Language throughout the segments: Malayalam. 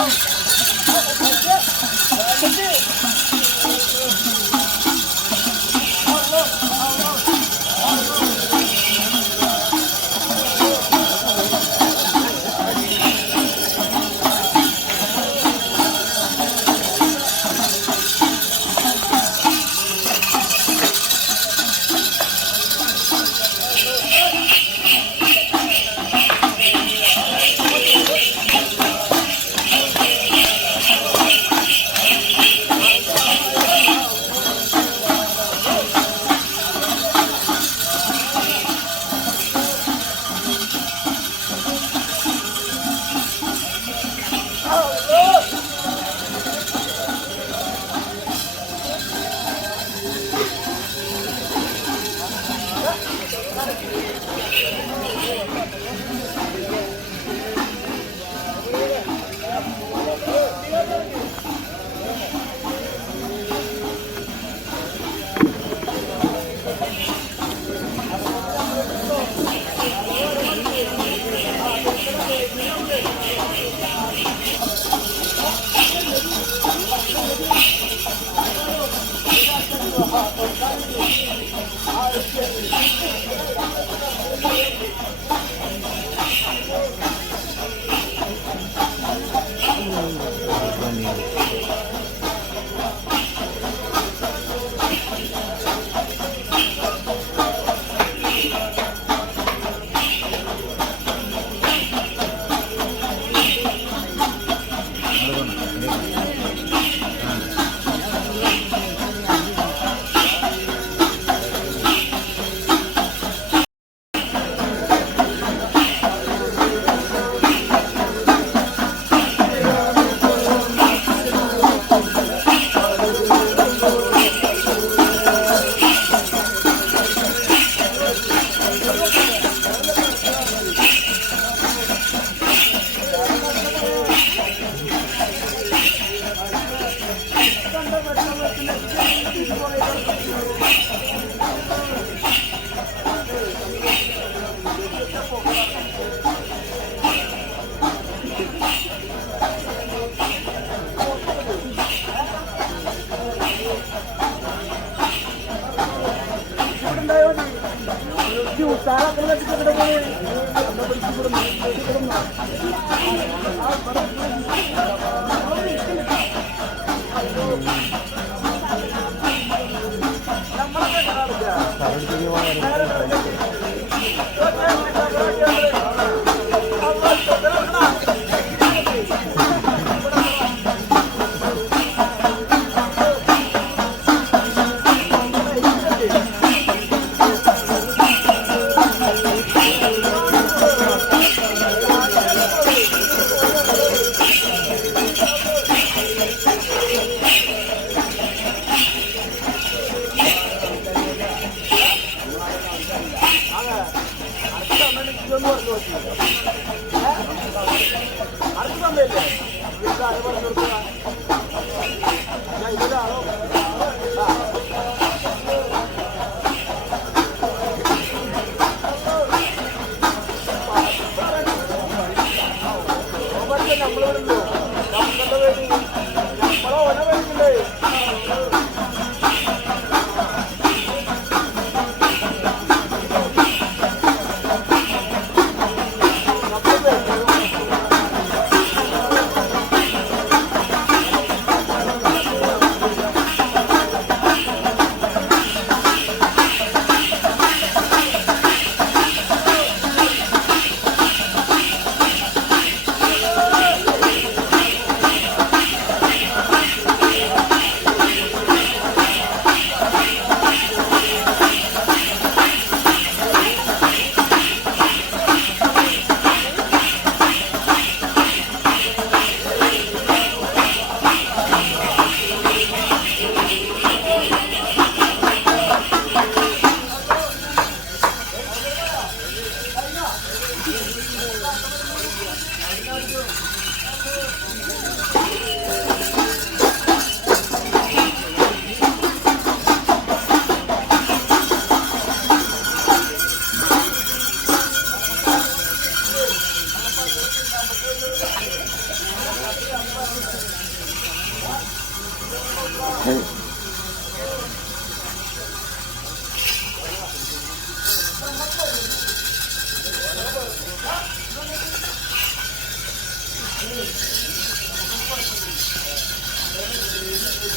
Oh. Yeah. ഉണ്ടായോ നീ ഉത്താറൊക്കെ വെച്ചിട്ട് പോയി നമ്മളെ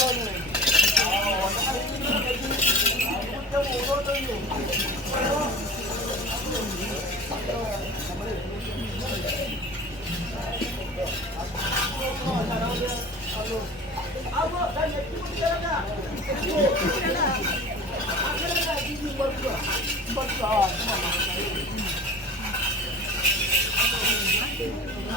വന്നു ഇപ്പൊ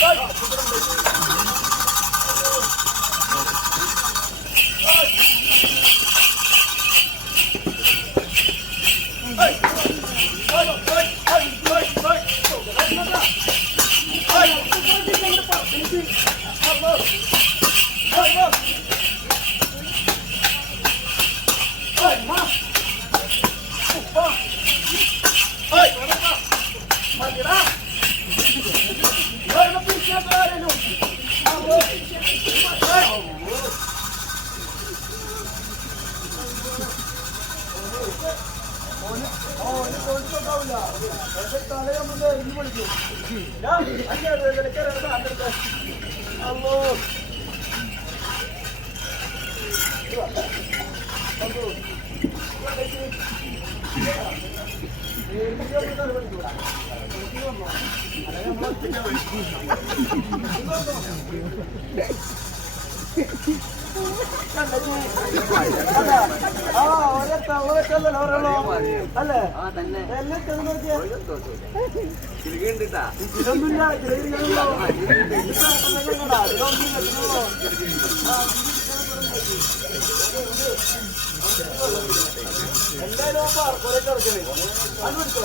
Vai! നമ്മൾ എറിഞ്ഞു അല്ലോ എന്തായാലും കുറെ കിടക്കണേ അത് പിടിച്ചോ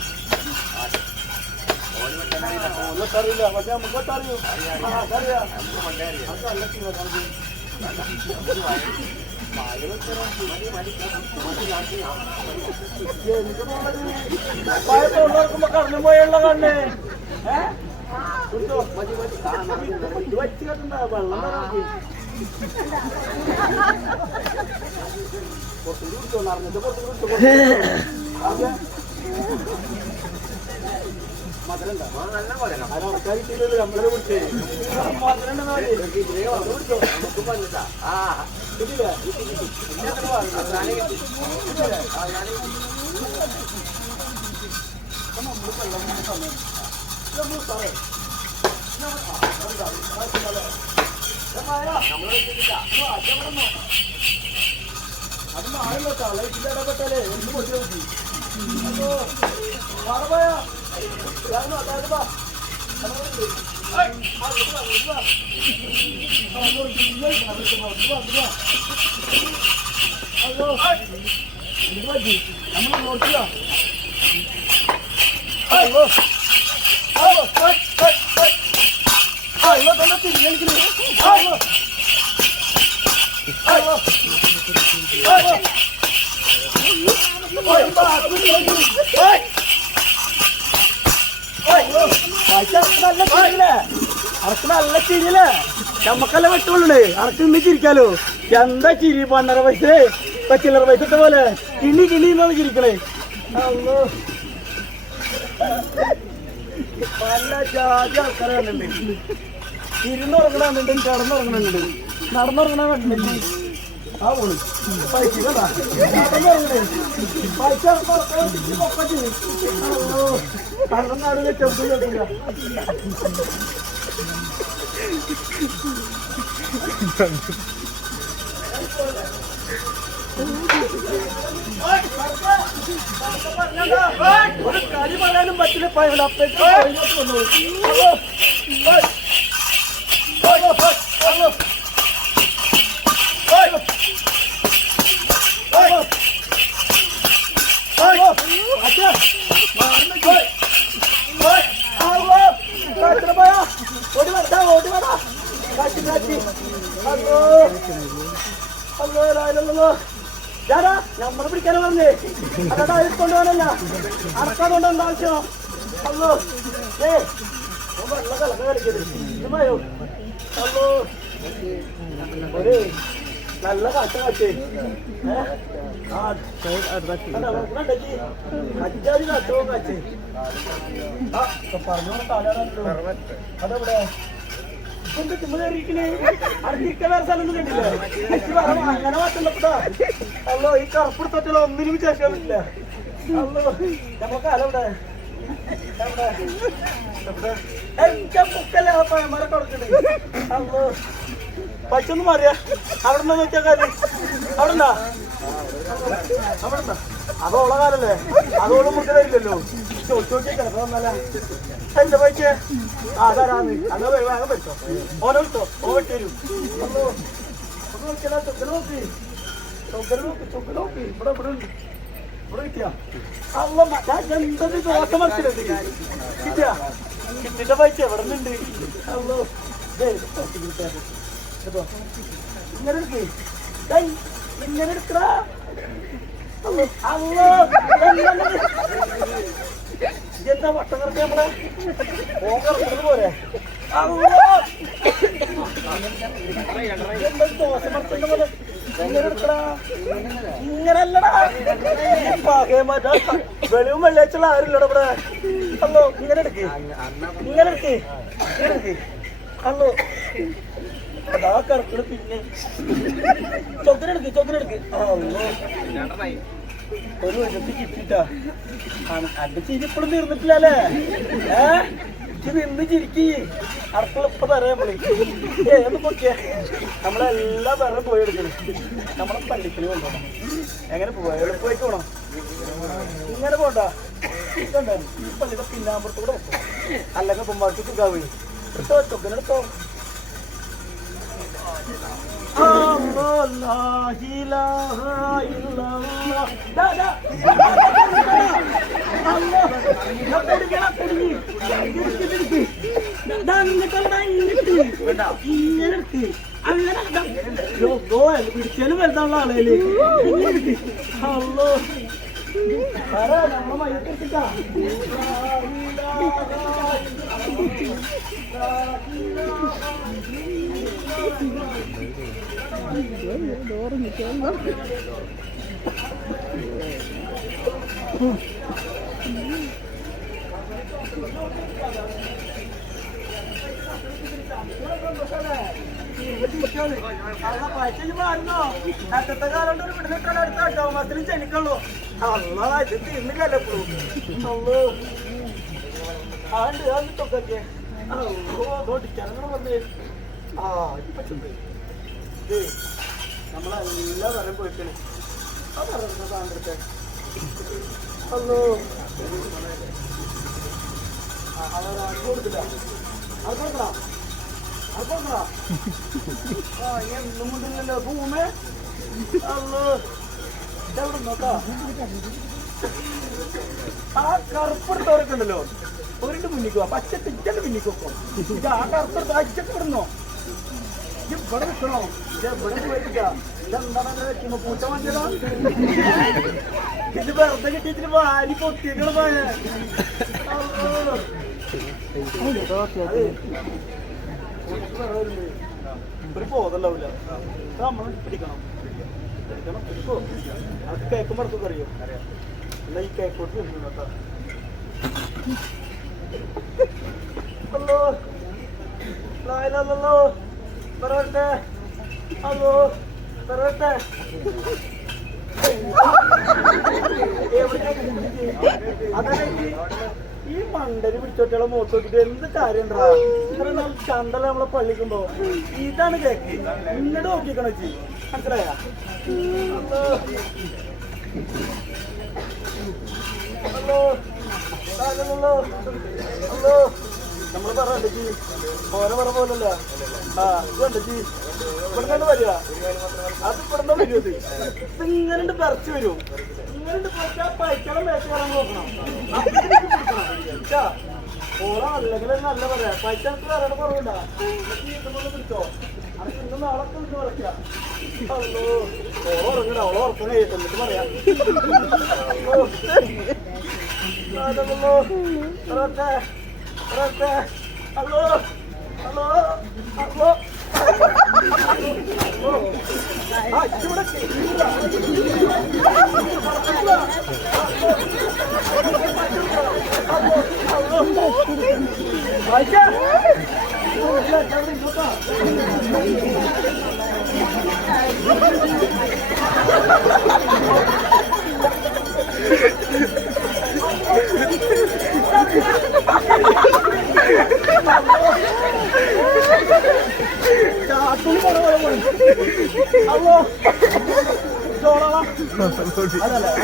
പക്ഷെ നമുക്ക് അറിയൂ ആ അറിയാം അതല്ല എനിക്ക് തോന്നുന്നത് പഴത്തോണ്ടുമ്പോ കടന്നു പോയുള്ള കണ്ണ് ഏ കുടിച്ചോ. ഇത് വച്ച് കെട്ടണ്ട വെള്ളം തരാം കുറച്ചുകൂടി കുടിച്ചോ നിറഞ്ഞിട്ട് കുറച്ചുകൂടി കുടിച്ചോ അതെ മധുരണ്ട അത് ഉറക്കാൻ കിട്ടിയില്ലല്ലോ നമ്മളെ കുടിച്ചേ മധുരണ്ട കുടിച്ചോ കിട്ടിയില്ലേ അത് മാറില്ല തല ഇതിൽ ഇടപെട്ടാലേ എന്ത് നോക്കി. അപ്പോ മാറപോയാ はい。അയ്യോ അയ്യോ അറക്ക് നല്ല ചിരിയല്ലേ നമ്മക്കല്ല വെട്ടുള്ളേ അറക്ക് നിന്ന് ചിരിക്കാലോ എന്താ ചിരി പണ്ടര പൈസ ചില്ലറ പൈസ ഇട്ട പോലെ കിണി കിണി എന്നാണ് ചിരിക്കണേ പല ജാതി ആൾക്കാരെ കണ്ടിട്ടുണ്ട് ഇരുന്നുറങ്ങണുണ്ട് കിടന്നുറങ്ങണുണ്ട് നടന്നുറങ്ങണ കണ്ടിട്ടുണ്ട് ആ പോണു പൈസ കണ്ടാ നടന്നുറങ്ങണേ പൈസ പൊക്കച്ച് കള്ളം നാടിലെ ചെമ്പ് കേൾക്കില്ല ഒരു കളി പറയാനും പറ്റില്ല പയ്യൻ അപ്പേക്ക് വന്നോളൂ നമ്മളെ പിടിക്കാനാ പറഞ്ഞേ അതാ കൊണ്ടുപോകാനല്ല അടക്കാതുകൊണ്ട് എന്താ ആവശ്യം അല്ലോ ഏ വെള്ള കലക്ക കളിക്കരുത് അല്ലോ ഒരു നല്ല കാറ്റ കാറ്റ് അഞ്ചാതി കാറ്റോ കാറ്റ് ആ പറഞ്ഞു കാലാണല്ലോ അതെവിടെ അല്ലോ ഈ കറുപ്പെടുത്തല്ലോ ഒന്നിനും വിചാരിക്കാൻ അല്ലോ അലവിടെ എനിക്ക് മുക്കല്ലേ പഴമര കൊടുക്കണേ? അല്ലോ പച്ചൊന്നും അറിയാ അവിടെ നിന്ന് നോക്കിയാ കാര്യം? അവിടെ ഉണ്ടാ അവിടെ ഉണ്ടാ അതോള കാലല്ലേ? അതോളം മുട്ട തരില്ലല്ലോ. ചോദിച്ചു നോക്കിയാ കിടക്കാൻ വന്നല്ല എന്റെ പൈസ ആ തരാന്ന് അങ്ങനെ വരും വേഗം പറ്റോ ഓനെ വിട്ടോ ഓ വിട്ടരും അല്ലോ ഒന്ന് നോക്കിയാ ചൊക്കല നോക്കി. ചൊക്കല നോക്കി ചൊക്കല നോക്കി. ഇവിടെ ഇവിടെ ഉണ്ട്. ഇവിടെ കിട്ടിയാ? അല്ല മ- ഞാൻ എന്തത് ദോശ മറിച്ചിട്ടുണ്ട് കിട്ടിയാ? കിട്ടിട്ട പൈസ എവിടെ നിന്നുണ്ട് ഇങ്ങനെ ഇങ്ങനെ എടുക്കടാ. അല്ലോ അല്ലോ എങ്ങനെ എന്താ വട്ടം കറക്ക നമ്മളെ? മറിച്ചിട്ട് പോലെ? ഇങ്ങനല്ലടാ. വെളിവും വെള്ളിയാഴ്ച ആരുല്ലടാ ഇവിടെ. അല്ലോ ഇങ്ങനെ എടുക്ക്. ഇങ്ങനെ എടുക്ക്. ഇങ്ങനെ എടുക്ക്. അല്ലോ അതാ കറക്കട് പിന്നെ ചൊക്കനെടുക്ക് ചൊക്കനെടുക്ക് അല്ലോ ഒരു വിധത്തിൽ കിട്ടിട്ടാ അന്റെ ചിരി ഇപ്പോഴും തീർന്നിട്ടില്ലല്ലേ ഏ? നിന്ന് ചിരിക്കി. അടുക്കള ഇപ്പൊ തരാൻ വിളി ഏത് പൊക്കിയ നമ്മളെല്ലാം നമ്മളെല്ലാ പോയി എടുക്കണം. നമ്മളെ പള്ളിക്കൽ കൊണ്ടുപോകണം എങ്ങനെ പോവാ? എളുപ്പമായിട്ട് പോകണം ഇങ്ങനെ പോണ്ട? ഇതുണ്ടോ? ഈ പള്ളിയുടെ പിന്നാമ്പുറത്തൂടെ അല്ലെങ്കിൽ പൊമ്മാർക്ക് സുഖാവേ. എടുത്തോ. ചൊക്കനെടുത്തോ പിടിച്ചാലും വലുതാണല്ലോ ആളേൽ അല്ലോ പറ നമ്മളെ മയ്യത്തെത്തിട്ടാ ക്ഷണിക്കുള്ളൂ അല്ല ഇത് തീർന്നില്ലല്ലോ ഇപ്പോഴും അല്ലോ ആണ്ട് ആണ്ടിട്ടൊക്കെ ഓടിക്കാനങ്ങനെ വന്നേ ആ ഇത് പറ്റുന്നുണ്ട് ഇത് നമ്മളെല്ലാം വരം പോയിക്കണേ ആ പറഞ്ഞ സാധനത്തെ ആ എന്നും മുണ്ടില്ലല്ലോ ഭൂമി ഉണ്ടല്ലോ ഒരിട്ട് മുന്നിക്കോ പച്ച തിറ്റന്റെ മുന്നിക്കോ ആ കറുപ്പെടുത്ത ഇത് ഇവിടെ നിൽക്കണോ ഇവിടെ പോയിട്ടില്ല ഇതെന്താണ് പൂച്ച മഞ്ഞളോ ഇത് വെറുതെ കിട്ടിയിട്ട് വാരി പൊട്ടിയേക്കണ പോയ ഒരു ബോധമുണ്ടാവില്ല. നമ്മൾ പിടിക്കണം. പിടിക്കണം പിടിക്കോ. അത് കേൾക്കുമ്പോൾ അടുത്തൊക്കെ അറിയോ. എന്നാ ഈ കേക്കോട്ട് തിന്നു കേട്ടോ. ഹലോ ലായല്ലോ പറയട്ടെ ഹലോ പറയട്ടെ അതായത് ഈ മണ്ടര് പിടിച്ചോട്ടികളെ മുഖത്ത് നോക്കിട്ട് എന്ത് കാര്യം ചന്തല നമ്മളെ പള്ളിക്കുമ്പോ. ഇതാണ് കേക്ക്. ഇങ്ങോട്ട് നോക്കിക്കണോ ചി മനസ്സിലായ? ഹലോ ഹലോ നമ്മൾ പറയണ്ട ജി ഓരോ പറ പോലല്ല. ആ ഇത് കണ്ട ജി ഇവിടെ വരിക. അത് ഇവിടെ നിന്ന് വരും ഇത് ഇങ്ങനെ പറിച്ചു വരും. ഇങ്ങനെ പറിച്ചാ പൈക്കണം മേച്ച് കയറാൻ നോക്കണം. ഓള അല്ലെങ്കിൽ നല്ല പറയാ. പൈസ വേറെ കുറവുണ്ടാ അത് ഇന്ന് നാളെ വിളിച്ച് പറയാ ഓള ഉറങ്ങണ ഓള ഉറക്കം എന്നിട്ട് പറയാം. അല്ലോ. ഹലോ പറയട്ടെ പറയട്ടെ ഹലോ ഹലോ ഹലോ ആ ഇവിടെ ആയിച്ചാ ചാത്തുള്ളി പോലെ പോലെ അല്ലോ ചോളാ അതല്ല നമ്മളതല്ലേ ആൾ വരണ്ട. പോയാ? ആൾ മാറി, ആൾ മാറി, ആൾ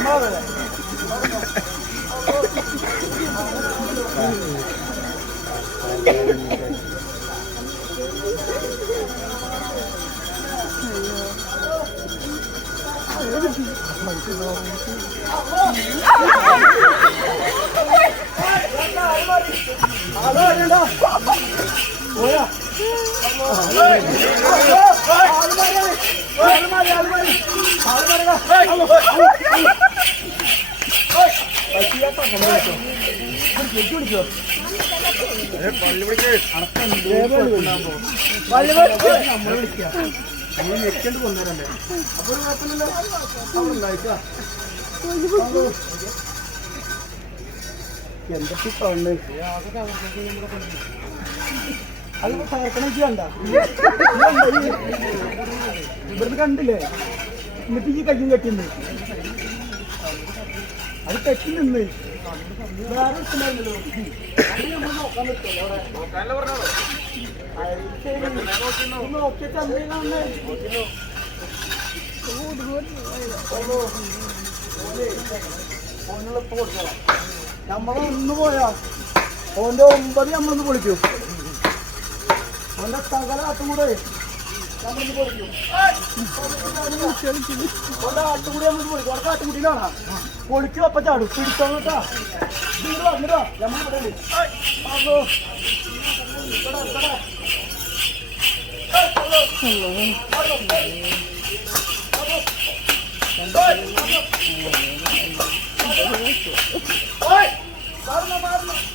മാറി. നമ്മൾ ഞെക്കിണ്ട് കൊണ്ടുവരണ്ടേ അപ്പൊ ഒരു കുഴപ്പമില്ലല്ലോ. അവിടെ ഉണ്ടായിട്ടാ എന്തൊക്കെ കണ്ണ് അതിപ്പോ കണ്ടില്ലേ? എന്നിട്ട് ഈ കയ്യും കെട്ടിന്ന്. അത് തെറ്റി നിന്ന്. വേറെ നമ്മളൊന്ന് പോയാ. ഓന്റെ ഒമ്പത് നമ്മളൊന്ന് പൊളിക്കും. സകല ആട്ടും കൂടെ. നമ്മളൊന്ന് പൊളിക്കും ഓന്റെ ആട്ടും കൂടി നമ്മൾ പൊളിക്കും ഓന്റെ ആട്ടുംകുട്ടിയിലാണ് പൊളിക്കും അപ്പൊ ചാടും. പിടിച്ചോട്ടാ വന്നിട്ടോ നമ്മൾ ഇവിടെ ഇവിടെ.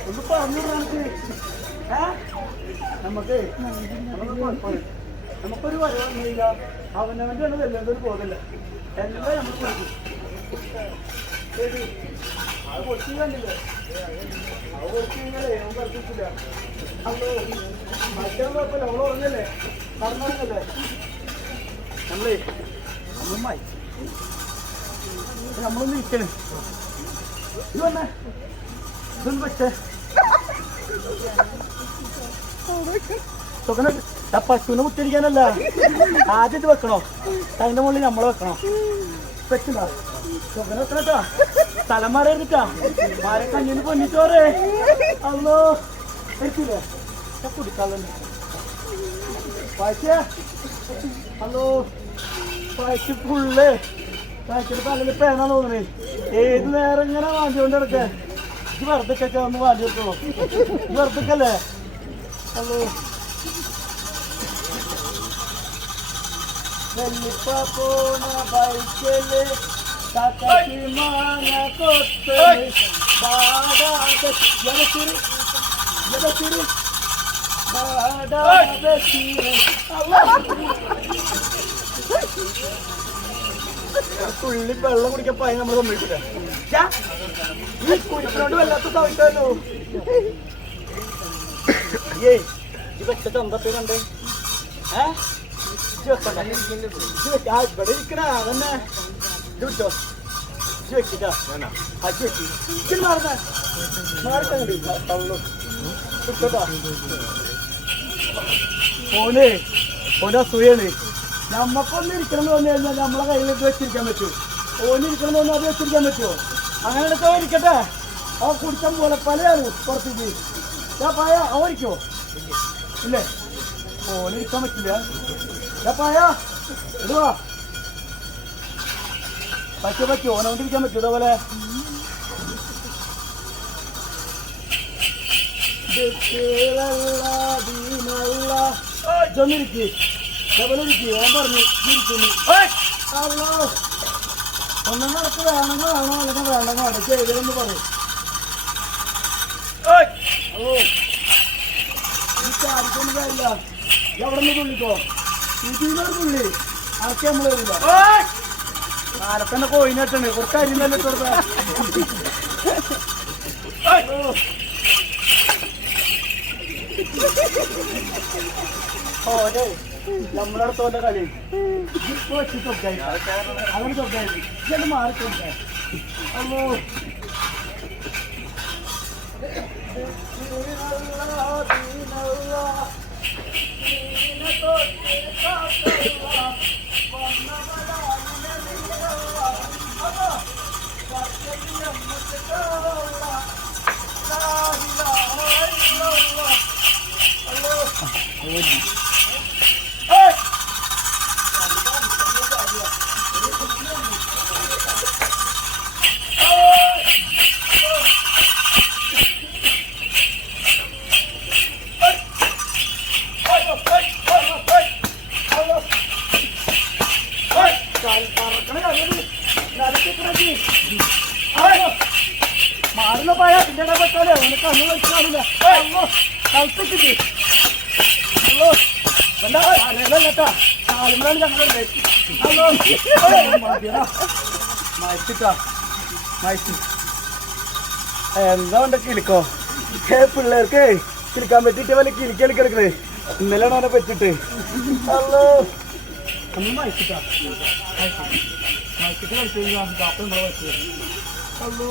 ഒന്ന് പറഞ്ഞു നമുക്ക്? നമുക്ക്. നമുക്കൊരു വരവൊന്നുമില്ല അവനവന്റെ ആണ് വല്ലതൊരു പോകില്ല എല്ലാം നമുക്ക് കൊടുക്കും ശരി അത് പൊട്ടി കണ്ടില്ലേ അത് പൊട്ടി കഴിഞ്ഞാലേ അവൻ പഠിപ്പിച്ചില്ല അല്ലോ മറ്റേ കുഴപ്പമില്ല അവൾ പറഞ്ഞല്ലേ പറഞ്ഞല്ലേ നമ്മളേ അമ്മമായി നമ്മളൊന്ന് ഇരിക്കണേ. പശുവിനെ മുറ്റടിക്കാനല്ല. ആദ്യത്തെ വെക്കണോ? അതിന്റെ മുകളിൽ നമ്മൾ വെക്കണോ? വെച്ചിണ്ടാ. ചൊക്കനെ വെക്കണട്ടാ മാരെ കഞ്ഞിന് പൊന്നിച്ചോറേ അല്ലോ വെച്ചില്ലേ ഞാൻ പായ്ക്ക ഹലോ ഫുള്ള് പായ്ക്കിന്റെ തലയിൽ പേന തോന്നണേ ഏത് നേരം ഇങ്ങനെ വാങ്ങിക്കൊണ്ട് കിടക്കേ ഇത് വെറുതെ ഒക്കെ ഒന്ന് വാങ്ങി വെക്കോ ഇത് വെറുതെ ഹലോ വെള്ളിപ്പ പോണ ബൈക്കിൽ കാക്കാക്കി മാങ്ങ കൊത്ത് പാടാതെ ജലത്തിരി ജലത്തിരി പാടാതെ തീരെ തുള്ളി വെള്ളം കുടിക്കാൻ പോയി നമ്മൾ സമ്മതിക്കില്ല ഈ കുടിക്കുന്നോണ്ട് വല്ലാത്ത തവിട്ടല്ലോ ഏയ് ഈ വെച്ചിട്ട് എന്താ പേര് കണ്ടേ? ഏ? ഇവിടെ ഇരിക്കണ അതന്നെ. ഇത് വിട്ടോ ഇജ്ജ് വെക്കിട്ടാ ഇജ്ജ് വെക്കി. ഇജ്ജ് മാറുന്നേ മാറിക്കങ്ങടി തള്ളു. വിട്ടോട്ടാ ഓനെ ഓനെ അസൂയാണ്. നമ്മക്കൊന്നും ഇരിക്കണം എന്ന് പറഞ്ഞു കഴിഞ്ഞാൽ നമ്മളെ കയ്യിലേക്ക് വെച്ചിരിക്കാൻ പറ്റും. ഓന് ഇരിക്കണം എന്ന് അത് വെച്ചിരിക്കാൻ പറ്റുമോ അങ്ങനെ എടുത്തോ ഇരിക്കട്ടെ. ആ കുടിച്ച പോലെ പലയാണ് പുറത്തേക്ക്. ഞാൻ പായ അവരിക്കോ ഇല്ലേ? ഓന് ഇരിക്കാൻ പറ്റില്ല. ഞാൻ പായ ഇടുവാ പറ്റോ പറ്റോ ഓനെ കൊണ്ടിരിക്കാൻ പറ്റൂ ഇതേപോലെ? ഇതൊന്നിരിക്ക് ഇതേപോലെ ഇരിക്ക് ഓൻ പറഞ്ഞു ഇരിക്കുന്നു അല്ലോ ഒന്നും നടക്ക് വേണമെങ്കിൽ വേണോ? അല്ലെങ്കിൽ വേണ്ടെങ്കിൽ വേണ്ട ചെയ്തതെന്ന് പറയും. ഓ. ഈ ചാടിക്കൊന്നും കാര്യമില്ല. എവിടെ നിന്ന് തുള്ളിക്കോ? ഇതിലൊരു തുള്ളി. ആക്കി നമ്മൾ വരില്ല കാലത്തന്നെ കോയിനിട്ടുണ്ട് കുറച്ച് അരി നല്ല ഓ. നമ്മളടുത്തോന്റെ കളി ഇപ്പൊ വെച്ച് തൊക്കായി അവന് തൊക്കായി ഇതൊന്ന് മാറി തൊക്കായി അല്ലോ Hey! എന്താ ഉണ്ട് കിളിക്കോ പിള്ളേർക്ക് കിളിക്കാൻ പറ്റിട്ട് വല്ല കിളിക്ക് കളിക്കണേ ഇന്നലെയാണ് അവനെ പറ്റിട്ട് ഹലോ ഒന്ന് മയച്ചിട്ടാ മയച്ചിട്ട് കളിച്ചു പറ്റിയത് ഹലോ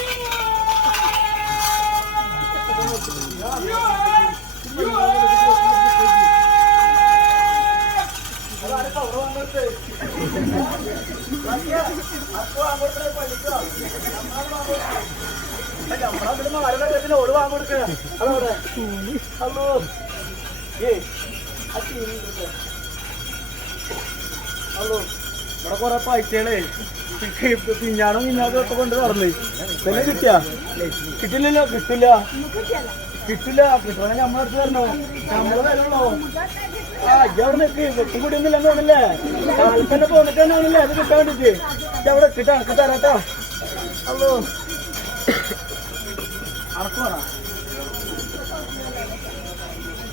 ഇവിടെ കൊറേ പൈസകളേ പിഞ്ഞാണോ ഒക്കെ കൊണ്ട് നടന്നേ പിന്നെ കിട്ടിയാ കിട്ടില്ലല്ലോ കിട്ടില്ല കിട്ടില്ല. കിട്ടുവാനെ നമ്മളടുത്ത് തരണോ നമ്മൾ തരണോ ആ ഇജ്ജവിടെ നിൽക്ക് വെട്ടും കൂടി ഒന്നും ഇല്ലെന്ന് തോന്നില്ലേ കാൽപ്പന്നെ പോന്നിട്ടാണല്ലേ അത് കിട്ടാൻ വേണ്ടിട്ട്. ഇജ്ജവിടെ കിട്ടാ അനക്ക് തരാട്ടോ ഹലോ അനക്ക് വേണോ?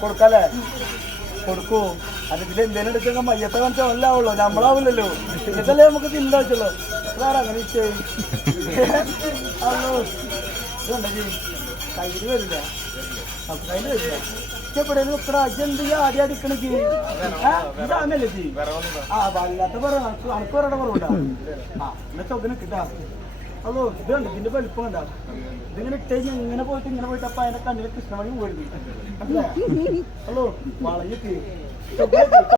കൊടുക്കാല്ലേ? കൊടുക്കൂ. അതിൽ എന്തേലും എടുക്കുന്ന മയ്യത്തെ കാണിച്ചാൽ അല്ലാവുള്ളൂ നമ്മളാവില്ലല്ലോ. ഇതല്ലേ നമുക്ക് ചിന്താച്ചുള്ളു വേറെ അങ്ങനെ ചെയ്യും ഇതുണ്ടെങ്കിൽ കയ്യിൽ വരില്ല കയ്യിൽ വരില്ല. എവിടെയും ഇതെന്ത് ഈ ആദ്യം അടിക്കണ ചെയ്യും ഇതാണല്ലേ ചെയ്യും ആ വല്ലാത്ത പറ അനക്ക് പറയണ പറയണ്ട ആ എന്നാ ചൊക്കനെ കിട്ടാ അതോ ഇതുണ്ട് ഇതിന്റെ വലിപ്പം കണ്ടാ ഇതിങ്ങനെ ഇട്ട് ഇങ്ങനെ പോയിട്ട് ഇങ്ങനെ പോയിട്ട് അപ്പൊ അതിന്റെ കണ്ണിലെ കൃഷ്ണമണി പോയിരുന്നു ഹലോ വളഞ്ഞിട്ട്